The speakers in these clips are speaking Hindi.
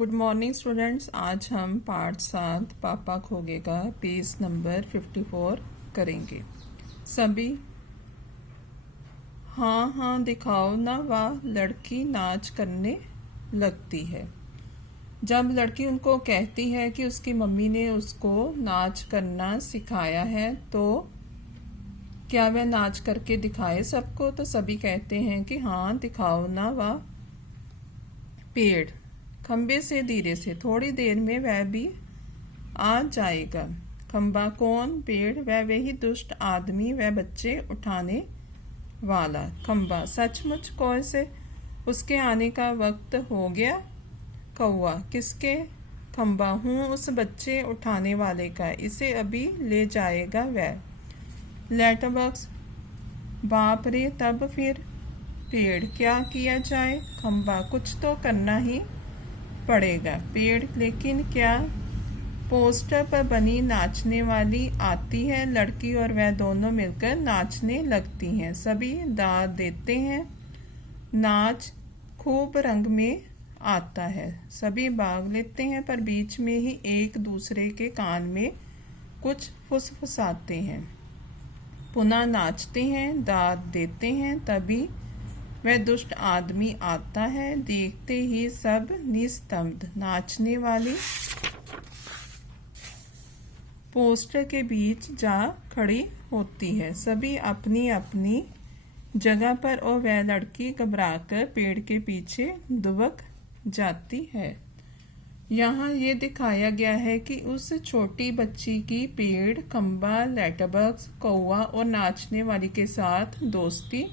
Good morning students. आज हम पार्ट 7 पापा खोगे का पेज नंबर 54 करेंगे। सभी हाँ हाँ दिखाओ ना, वाह लड़की नाच करने लगती है। जब लड़की उनको कहती है कि उसकी मम्मी ने उसको नाच करना सिखाया है, तो क्या वह नाच करके दिखाए सबको? तो सभी कहते हैं कि हाँ दिखाओ ना, वाह। पेड़ खंबे से धीरे से, थोड़ी देर में वह भी आ जाएगा। खंबा कौन? पेड़ वह वही दुष्ट आदमी, वह बच्चे उठाने वाला। खंबा सचमुच कौन से? उसके आने का वक्त हो गया। कौआ किसके? खंबा हूँ उस बच्चे उठाने वाले का, इसे अभी ले जाएगा वह। लेटर बॉक्स बाप रे, तब फिर? पेड़ क्या किया जाए? खंबा कुछ तो करना ही पड़ेगा। पेड़ लेकिन क्या? पोस्टर पर बनी नाचने वाली आती है, लड़की और वह दोनों मिलकर नाचने लगती हैं। सभी दाद देते हैं। नाच खूब रंग में आता है, सभी भाग लेते हैं, पर बीच में ही एक दूसरे के कान में कुछ फुसफुसाते हैं। पुनः नाचते हैं, दाद देते हैं। तभी वह दुष्ट आदमी आता है, देखते ही सब निस्तब्ध। नाचने वाली पोस्टर के बीच जा खड़ी होती है, सभी अपनी अपनी जगह पर, और वह लड़की घबराकर पेड़ के पीछे दुबक जाती है। यहाँ ये दिखाया गया है कि उस छोटी बच्ची की पेड़, खंबा, लेटरबॉक्स, कौआ और नाचने वाली के साथ दोस्ती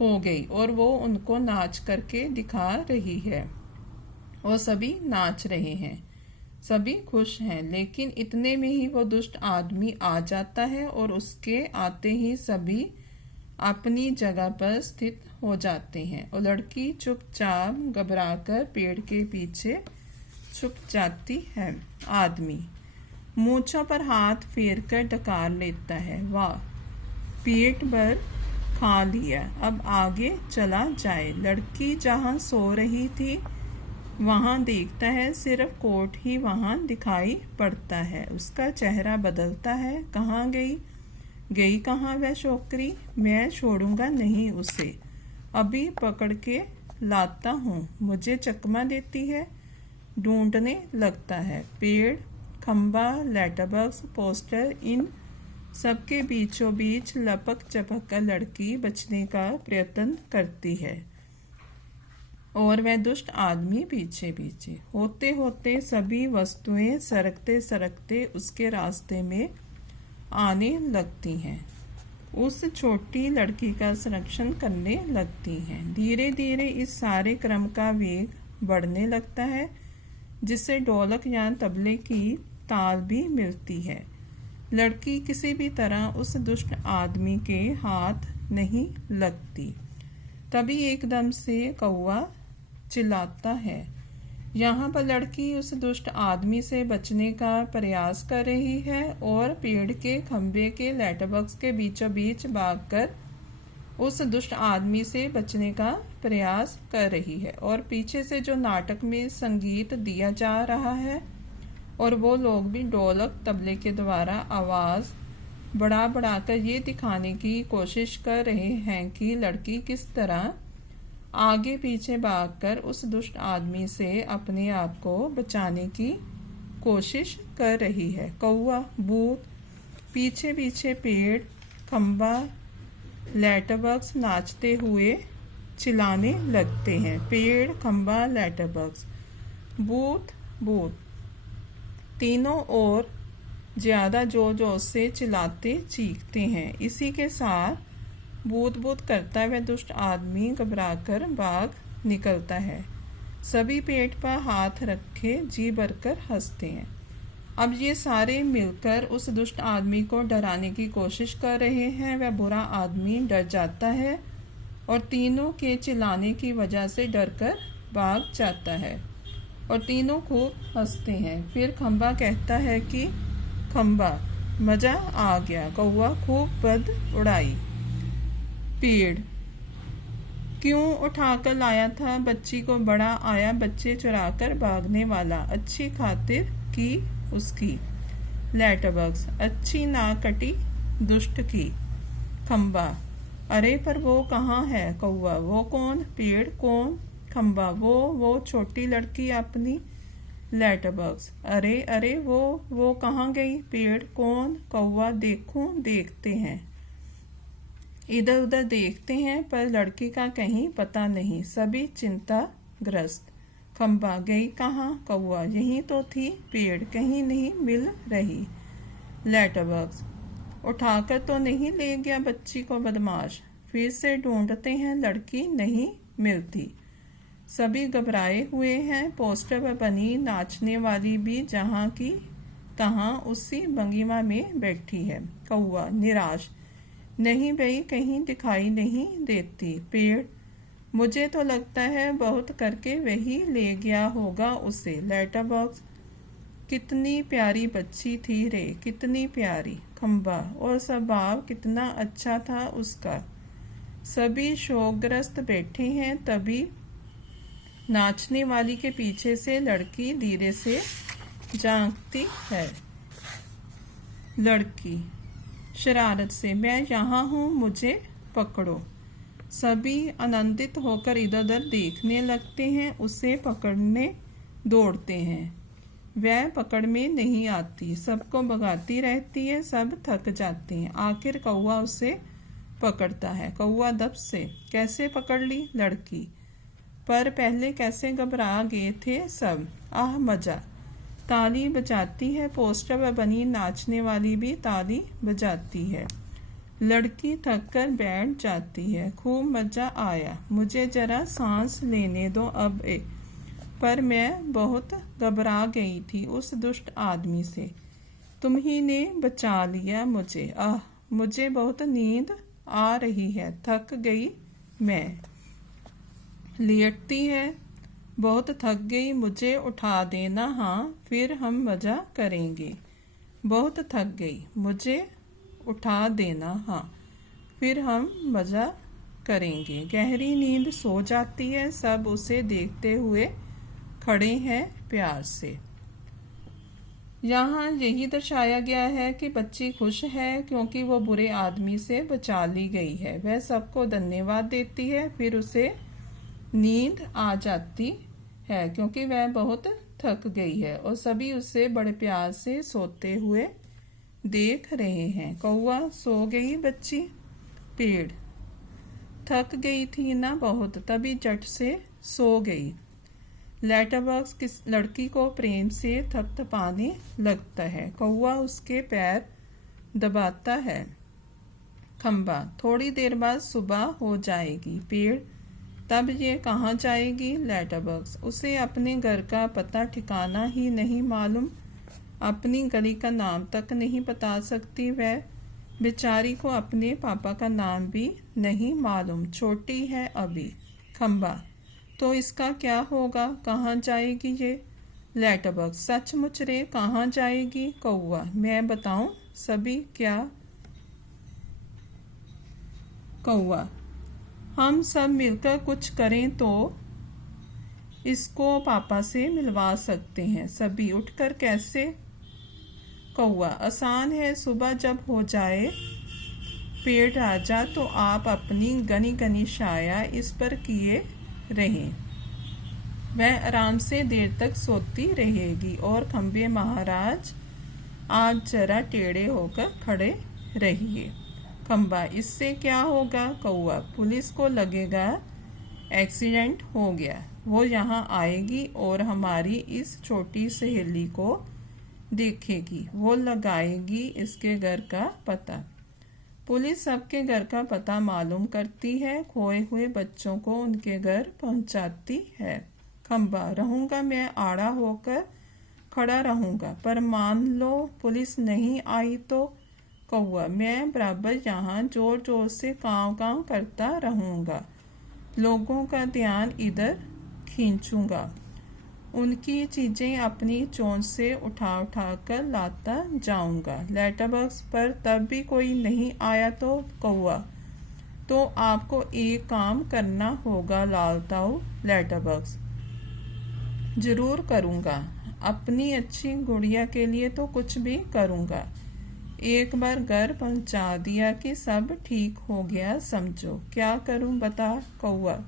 हो गई और वो उनको नाच करके दिखा रही है और सभी नाच रहे हैं, सभी खुश हैं। लेकिन इतने में ही वो दुष्ट आदमी आ जाता है और उसके आते ही सभी अपनी जगह पर स्थित हो जाते हैं और लड़की चुपचाप घबराकर पेड़ के पीछे छुप जाती है। आदमी मूंछों पर हाथ फेरकर डकार लेता है, वाह पेट भर खा लिया, अब आगे चला जाए। लड़की जहाँ सो रही थी वहाँ देखता है, सिर्फ कोट ही वहाँ दिखाई पड़ता है। उसका चेहरा बदलता है। कहाँ गई? गई कहाँ वह छोकरी? मैं छोड़ूंगा नहीं उसे, अभी पकड़ के लाता हूँ। मुझे चकमा देती है, ढूंढने लगता है। पेड़, खंबा, लेटरबॉक्स, पोस्टर, इन सबके बीचों बीच लपक चपक कर लड़की बचने का प्रयत्न करती है और वह दुष्ट आदमी पीछे पीछे। होते होते सभी वस्तुएं सरकते सरकते उसके रास्ते में आने लगती हैं, उस छोटी लड़की का संरक्षण करने लगती हैं। धीरे धीरे इस सारे क्रम का वेग बढ़ने लगता है, जिससे ढोलक या तबले की ताल भी मिलती है। लड़की किसी भी तरह उस दुष्ट आदमी के हाथ नहीं लगती। तभी एकदम से कौआ चिल्लाता है। यहाँ पर लड़की उस दुष्ट आदमी से बचने का प्रयास कर रही है और पेड़ के, खंबे के, लेटरबॉक्स के बीचों बीच भागकर उस दुष्ट आदमी से बचने का प्रयास कर रही है। और पीछे से जो नाटक में संगीत दिया जा रहा है और वो लोग भी ढोलक तबले के द्वारा आवाज बढ़ा बढ़ाकर ये दिखाने की कोशिश कर रहे हैं कि लड़की किस तरह आगे पीछे भागकर उस दुष्ट आदमी से अपने आप को बचाने की कोशिश कर रही है। कौआ, भूत, पीछे पीछे पेड़, खंबा, लेटरबॉक्स नाचते हुए चिल्लाने लगते हैं। पेड़, खंबा, लेटरबॉक्स, भूत, भूत, तीनों और ज्यादा जोर जोर से चिल्लाते चीखते हैं। इसी के साथ बूत बूत करता वह दुष्ट आदमी घबराकर भाग निकलता है। सभी पेट पर हाथ रखे जी भरकर हंसते हैं। अब ये सारे मिलकर उस दुष्ट आदमी को डराने की कोशिश कर रहे हैं। वह बुरा आदमी डर जाता है और तीनों के चिल्लाने की वजह से डरकर भाग जाता है और तीनों खूब हंसते हैं। फिर खंबा कहता है कि खंबा मजा आ गया, कौआ खूब बद उड़ाई। पेड़ क्यों उठाकर लाया था बच्ची को, बड़ा आया बच्चे चुराकर भागने वाला, अच्छी खातिर की उसकी। लेटरबॉक्स, अच्छी ना कटी दुष्ट की। खंबा, अरे पर वो कहाँ है। कौवा, वो कौन। पेड़, कौन। खंबा, वो छोटी लड़की अपनी। लेटरबॉक्स, अरे अरे वो कहाँ गई। पेड़, कौन। कौवा, देखूं, देखते हैं। इधर उधर देखते हैं पर लड़की का कहीं पता नहीं, सभी चिंताग्रस्त। खंबा, गई कहाँ। कौवा, यहीं तो थी। पेड़, कहीं नहीं मिल रही। लेटरबॉक्स, उठाकर तो नहीं ले गया बच्ची को बदमाश। फिर से ढूंढते हैं, लड़की नहीं मिलती। सभी घबराए हुए हैं। पोस्टर पर बनी नाचने वाली भी जहाँ की तहाँ उसी भंगिमा में बैठी है। कौवा, निराश, नहीं भई, कहीं दिखाई नहीं देती। पेड़, मुझे तो लगता है बहुत करके वही ले गया होगा उसे। लेटरबॉक्स, कितनी प्यारी बच्ची थी रे, कितनी प्यारी। खंबा, और स्वभाव कितना अच्छा था उसका। सभी शोकग्रस्त बैठे हैं। तभी नाचने वाली के पीछे से लड़की धीरे से झांकती है। लड़की शरारत से, मैं यहाँ हूँ, मुझे पकड़ो। सभी आनंदित होकर इधर उधर देखने लगते हैं, उसे पकड़ने दौड़ते हैं। वह पकड़ में नहीं आती, सबको भगाती रहती है, सब थक जाते हैं। आखिर कौवा उसे पकड़ता है। कौवा दब से, कैसे पकड़ ली। लड़की, पर पहले कैसे घबरा गए थे सब। आह मजा। ताली बजाती है। पोस्टर पर बनी नाचने वाली भी ताली बजाती है। लड़की थक कर बैठ जाती है। खूब मजा आया, मुझे जरा सांस लेने दो अब पर मैं बहुत घबरा गई थी उस दुष्ट आदमी से। तुम ही ने बचा लिया मुझे। आह, मुझे बहुत नींद आ रही है, थक गई मैं। लेटती है, बहुत थक गई, मुझे उठा देना। हाँ, फिर हम मजा करेंगे। बहुत थक गई, मुझे उठा देना। हाँ, फिर हम मजा करेंगे। गहरी नींद सो जाती है। सब उसे देखते हुए खड़े हैं प्यार से। यहाँ यही दर्शाया गया है कि बच्ची खुश है क्योंकि वो बुरे आदमी से बचा ली गई है। वह सबको धन्यवाद देती है, फिर उसे नींद आ जाती है क्योंकि वह बहुत थक गई है और सभी उसे बड़े प्यार से सोते हुए देख रहे हैं। कौवा, सो गई बच्ची। पेड़, थक गई थी ना बहुत, तभी झट से सो गई। लेटरबॉक्स, किस लड़की को प्रेम से थपथपाने लगता है। कौवा उसके पैर दबाता है। खंबा, थोड़ी देर बाद सुबह हो जाएगी। पेड़, तब ये कहाँ जाएगी। लेटरबॉक्स, उसे अपने घर का पता ठिकाना ही नहीं मालूम, अपनी गली का नाम तक नहीं बता सकती। वह बेचारी को अपने पापा का नाम भी नहीं मालूम, छोटी है अभी। खंबा, तो इसका क्या होगा, कहाँ जाएगी ये। लेटरबॉक्स, सचमुच रे, कहाँ जाएगी। कौवा, मैं बताऊं सभी क्या। कौवा, हम सब मिलकर कुछ करें तो इसको पापा से मिलवा सकते हैं। सभी उठकर, कैसे। कौवा, आसान है, सुबह जब हो जाए पेड़ राजा तो आप अपनी घनी घनी छाया इस पर किए रहें, वह आराम से देर तक सोती रहेगी। और खंबे महाराज, आज जरा टेढ़े होकर खड़े रहिए। खंबा, इससे क्या होगा। कौवा, पुलिस को लगेगा एक्सीडेंट हो गया, वो यहाँ आएगी और हमारी इस छोटी सहेली को देखेगी, वो लगाएगी इसके घर का पता। पुलिस सबके घर का पता मालूम करती है, खोए हुए बच्चों को उनके घर पहुंचाती है। खंबा, रहूंगा मैं आड़ा होकर खड़ा रहूंगा, पर मान लो पुलिस नहीं आई तो। कौवा, मैं बराबर यहाँ जोर जोर से काँव काँव करता रहूंगा, लोगों का ध्यान इधर खींचूंगा, उनकी चीजें अपनी चोंच से उठा उठा कर लाता जाऊंगा। लेटरबॉक्स, पर तब भी कोई नहीं आया तो। कौवा, तो आपको एक काम करना होगा लालताऊ लेटरबॉक्स। जरूर करूँगा, अपनी अच्छी गुड़िया के लिए तो कुछ भी करूँगा। एक बार घर पहुँचा दिया कि सब ठीक हो गया समझो। क्या करूँ बता कौआ?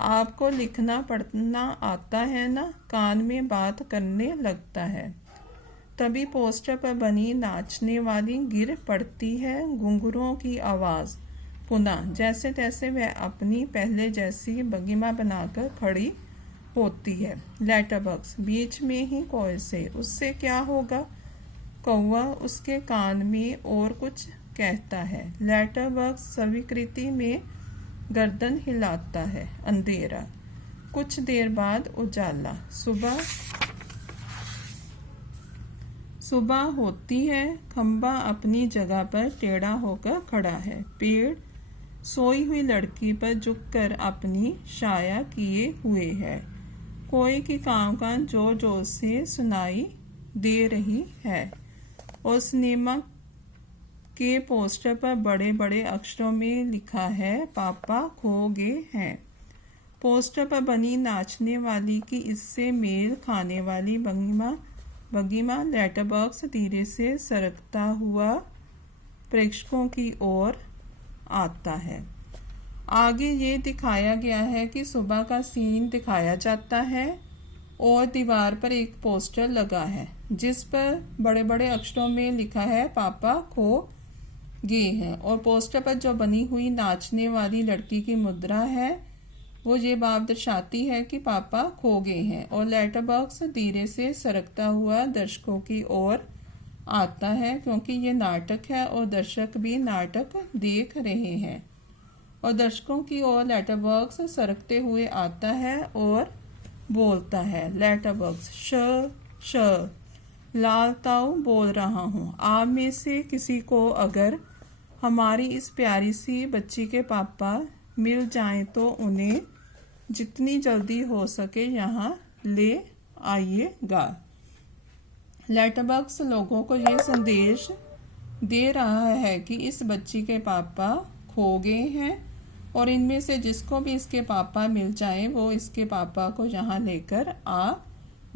आपको लिखना पढ़ना आता है ना? कान में बात करने लगता है। तभी पोस्टर पर बनी नाचने वाली गिर पड़ती है घुंघरुओं की आवाज़। पुनः जैसे तैसे वह अपनी पहले जैसी भंगिमा बनाकर खड़ी होती है। लेटरबॉक्स बीच में ही कोए से। उससे क्या होगा? कौवा उसके कान में और कुछ कहता है। लेटरबॉक्स स्वीकृति में गर्दन हिलाता है। अंधेरा, कुछ देर बाद उजाला। सुबह होती है। खंबा अपनी जगह पर टेढ़ा होकर खड़ा है। पेड़ सोई हुई लड़की पर झुककर अपनी छाया किए हुए है। कोई की कान जोर जोर से सुनाई दे रही है और सिनेमा के पोस्टर पर बड़े बड़े अक्षरों में लिखा है, पापा खो गए हैं। पोस्टर पर बनी नाचने वाली की इससे मेल खाने वाली भंगिमा लेटरबॉक्स धीरे से सरकता हुआ प्रेक्षकों की ओर आता है। आगे ये दिखाया गया है कि सुबह का सीन दिखाया जाता है और दीवार पर एक पोस्टर लगा है जिस पर बड़े बड़े अक्षरों में लिखा है, पापा खो गए हैं। और पोस्टर पर जो बनी हुई नाचने वाली लड़की की मुद्रा है वो ये बात दर्शाती है कि पापा खो गए हैं। और लेटरबॉक्स धीरे से सरकता हुआ दर्शकों की ओर आता है क्योंकि ये नाटक है और दर्शक भी नाटक देख रहे हैं। और दर्शकों की ओर लेटरबॉक्स सरकते हुए आता है और बोलता है, लेटरबॉक्स श लालताऊ बोल रहा हूँ। आप में से किसी को अगर हमारी इस प्यारी सी बच्ची के पापा मिल जाएं तो उन्हें जितनी जल्दी हो सके यहाँ ले आइएगा। लेटरबॉक्स लोगों को ये संदेश दे रहा है कि इस बच्ची के पापा खो गए हैं और इनमें से जिसको भी इसके पापा मिल जाए वो इसके पापा को यहाँ लेकर आ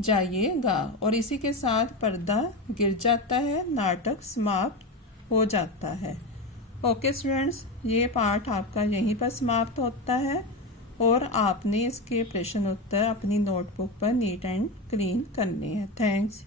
जाइएगा। और इसी के साथ पर्दा गिर जाता है, नाटक समाप्त हो जाता है। ओके स्टूडेंट्स, ये पाठ आपका यहीं पर समाप्त होता है और आपने इसके प्रश्न उत्तर अपनी नोटबुक पर नीट एंड क्लीन करने हैं। थैंक्स।